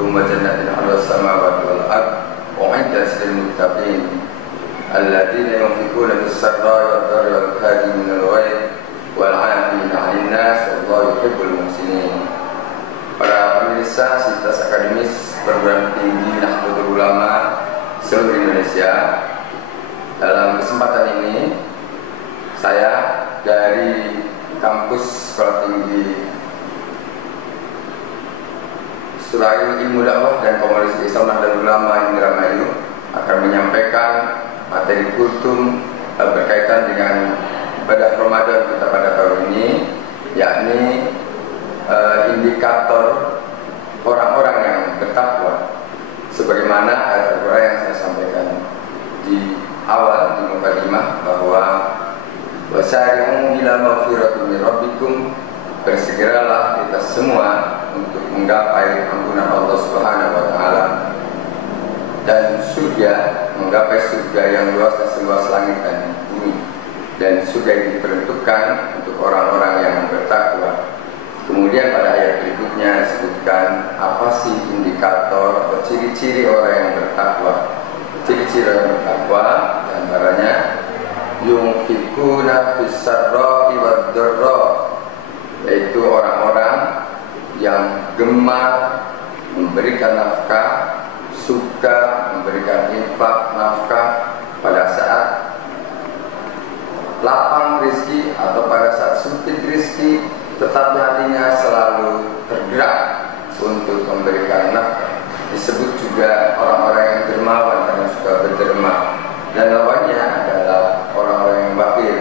ربكم وجنة عرضها السماوات والأرض أعدت للمتقين الذين ينفقون في السراء والضراء والكاظمين الغيظ والعافين عن الناس والله يحب المحسنين. Para pemirsa Sivitas Akademis Perguruan Tinggi Nahdlatul Ulama seluruh Indonesia, dalam kesempatan ini saya dari kampus Sekolah Tinggi Surah Ilmu Dakwah dan Komunikasi Islam Nahdlatul Ulama Indramayu akan menyampaikan materi kultum berkaitan dengan ibadah Ramadan kita pada tahun ini, yakni indikator orang-orang yang bertakwa, sebagaimana ayat Al-Quran yang saya sampaikan di awal di mukadimah bahwa wasari'u ila maghfiratin min rabbikum, bersegeralah kita semua untuk menggapai ampunan Allah Subhanahu wa taala dan surga, menggapai surga yang luas dan seluas langit dan bumi, dan surga yang diperuntukkan untuk orang-orang yang bertakwa. Kemudian pada ayat berikutnya disebutkan apa sih indikator atau ciri-ciri orang yang bertakwa. Ciri-ciri orang yang bertakwa diantaranya yunfikuna fis-sarra'i wad-dharra, yaitu orang-orang yang gemar memberikan nafkah, suka memberikan infak nafkah pada saat lapang rezeki atau pada saat sempit rezeki, tetapi hatinya selalu tergerak untuk memberikan nafkah. Disebut juga orang-orang yang dermawan karena suka berderma, dan lawannya adalah orang-orang yang bakir.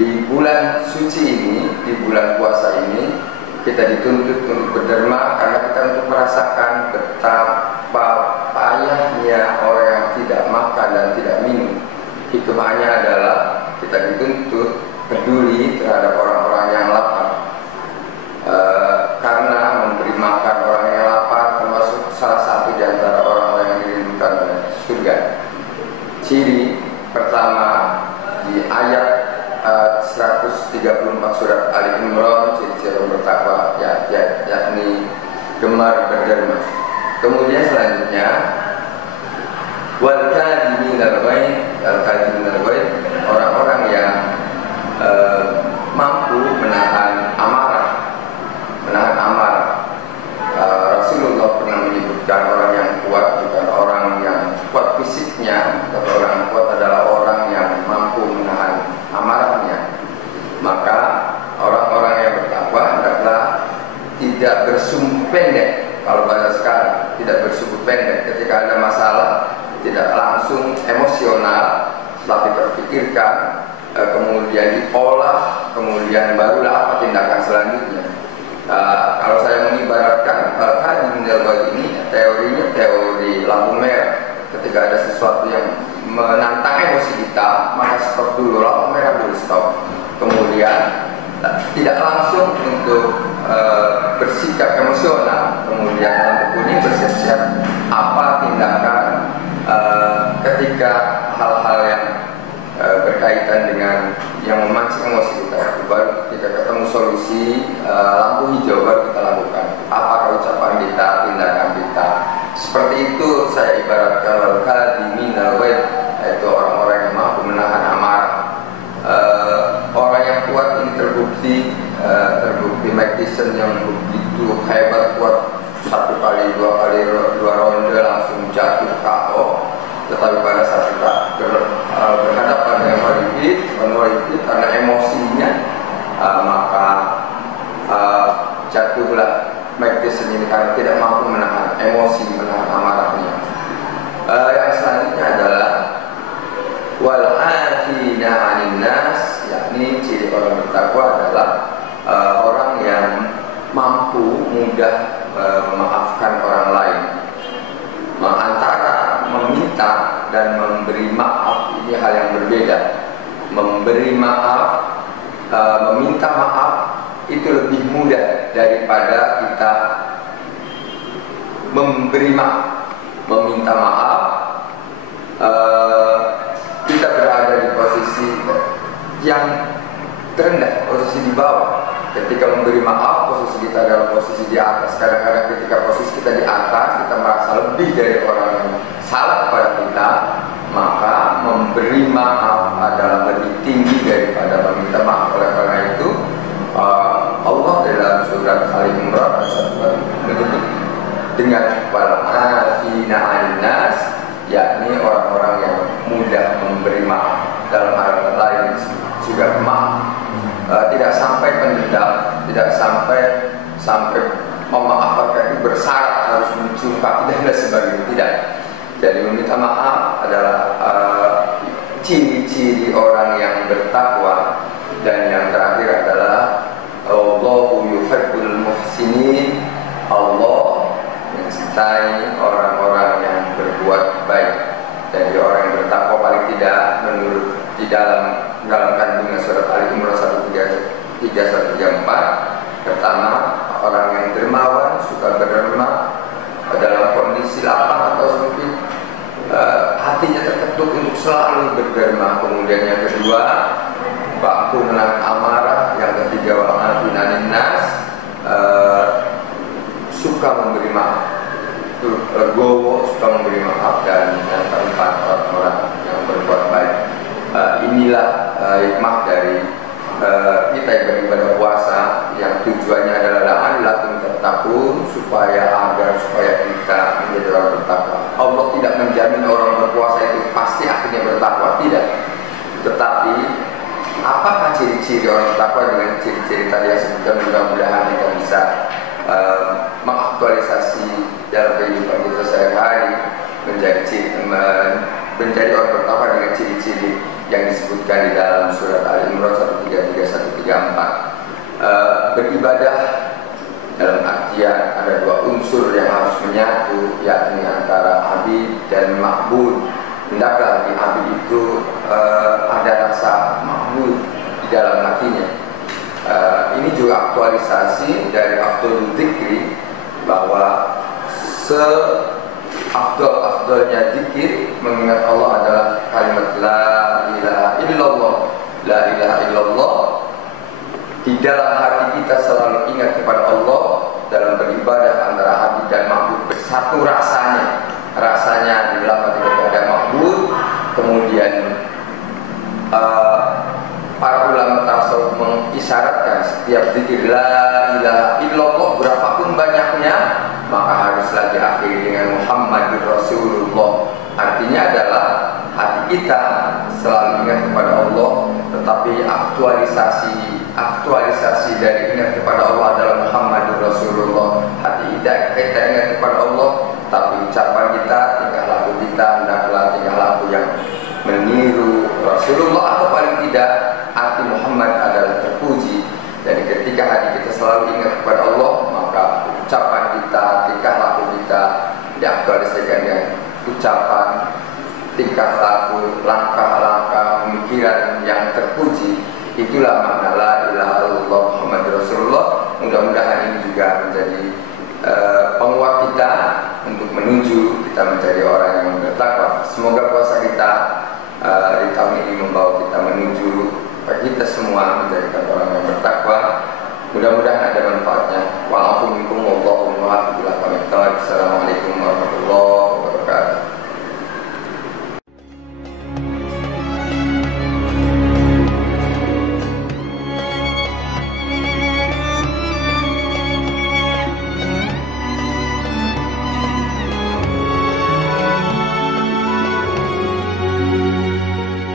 Di bulan suci ini, di bulan puasa ini, kita dituntut untuk berderma karena kita untuk merasakan betapa payahnya orang yang tidak makan dan tidak minum. Hikmahnya adalah kita dituntut peduli terhadap orang-orang yang lapar, karena memberi makan orang yang lapar termasuk salah satu di antara orang-orang yang dirindukan oleh surga. Ciri pertama di ayat 134 surat Ali Imran, ciri-ciri orang bertakwa yakni gemar berderma. Kemudian selanjutnya wal kadhiminal ghaidh, orang-orang yang mampu menahan amarah. Rasulullah pernah menyebutkan orang yang kuat bukan orang yang kuat fisiknya, tapi orang yang kuat adalah orang yang mampu menahan amarahnya. Maka orang-orang yang bertakwa hendaklah tidak bersumbu pendek. Kalau bahasa sekarang, tidak bersumbu pendek. Ketika ada masalah, tidak langsung emosional, tapi terpikirkan, kemudian diolah, kemudian barulah apa tindakan selanjutnya. Kalau saya mengibaratkan kajian ini, teorinya teori lampu merah. Ketika ada sesuatu yang menantang emosi kita, maka stop dulu, lampu merah dulu stop. Kemudian tidak langsung untuk bersikap emosional, kemudian lampu kuning bersiap-siap apa tindakan ketika hal-hal yang berkaitan dengan yang memancing emosi kita. Baru ketika ketemu solusi, lampu hijau baru kita lakukan. Apakah ucapan kita, tindakan kita. Seperti itu saya ibaratkan al-kadhiminal ghaidh, yaitu orang-orang yang mampu menahan amarah. Orang yang kuat ini terbukti Mike Tyson yang begitu hebat, kuat, satu kali, dua ronde langsung jatuh KO. Tetapi pada saat kita berhadapan dengan Holyfield karena emosinya, maka jatuhlah Mike Tyson ini karena tidak mampu menahan emosi, menahan amarahnya. Yang selanjutnya adalah wal afina 'anil nas, yakni ciri orang bertakwa adalah orang yang mampu mudah memaafkan orang lain. Antara meminta dan memberi maaf ini hal yang berbeda. Memberi maaf, meminta maaf itu lebih mudah daripada kita memberi maaf. Meminta maaf, kita berada di posisi yang terendah, posisi di bawah. Ketika memberi maaf, posisi kita adalah posisi di atas. Kadang-kadang ketika posisi kita di atas, kita merasa lebih dari orang yang salah kepada kita, maka memberi maaf adalah lebih tinggi daripada meminta maaf. Oleh karena itu, Allah dalam surat Al-Imran menyebut dengan wal-afina 'anil nas, yakni orang-orang yang mudah memberi maaf. Dalam hal lain juga maaf, tidak sampai pendendam, tidak sampai memaafkan itu bersyarat harus mencium kaki dan sebagainya, tidak. Jadi meminta maaf adalah ciri-ciri orang yang bertakwa. Dan yang terakhir adalah Allahu yuhibbul muhsinin, Allah mencintai orang-orang yang berbuat baik. Jadi orang yang bertakwa paling tidak menurut di dalam kandungan surat Al-Imran 133-134, pertama orang yang dermawan, suka berderma dalam kondisi lapang atau sempit, hatinya terketuk untuk selalu berderma. Kemudian yang kedua, mampu menahan amarah. Yang ketiga, wa'afina 'anil nas, suka memberi maaf, legowo, suka memberi maaf. Dan yang keempat, orang-orang yang berbuat baik. Inilah hikmah dari kita beribadah puasa, yang tujuannya adalah la'allakum tattaqun, supaya kita menjadi orang bertakwa. Allah tidak menjamin orang berpuasa itu pasti akhirnya bertakwa, tidak. Tetapi apakah ciri-ciri orang bertakwa dengan ciri-ciri tadi yang sebutkan, mudah-mudahan kita bisa mengaktualisasi dalam kehidupan kita sehari-hari, menjadi orang bertakwa dengan ciri-ciri yang disebutkan di dalam surat Al-Imran 133-134. Beribadah dalam artian ada dua unsur yang harus menyatu, yakni antara abid dan ma'bud. Hendaklah di abid itu ada rasa ma'bud di dalam hatinya. Ini juga aktualisasi dari Afdhalul Dzikri, bahwa afdolnya zikir mengingat Allah adalah kalimat la ilaha illallah. La ilaha illallah, di dalam hati kita selalu ingat kepada Allah. Dalam beribadah antara abid dan ma'bud bersatu rasanya di dalam hati kita ada ma'bud. Kemudian para ulama tasawuf mengisyaratkan setiap zikir la ilaha illallah berapapun banyaknya, maka haruslah diakhiri dengan Muhammadur Rasulullah. Artinya adalah hati kita selalu ingat kepada Allah, tetapi aktualisasi dari ingat kepada Allah adalah Muhammadur Rasulullah. Hati kita ingat kepada Allah, tapi ucapan kita, tingkah laku kita hendaklah tingkah laku yang meniru Rasulullah, atau paling tidak hati Muhammad adalah terpuji. Jadi ketika hati kita selalu ingat kepada Allah, maka ucapan kita, tingkah laku kita diaktualisasikan dengan ucapan, tingkah laku, langkah-langkah, pemikiran yang terpuji. Itulah makna la ilaha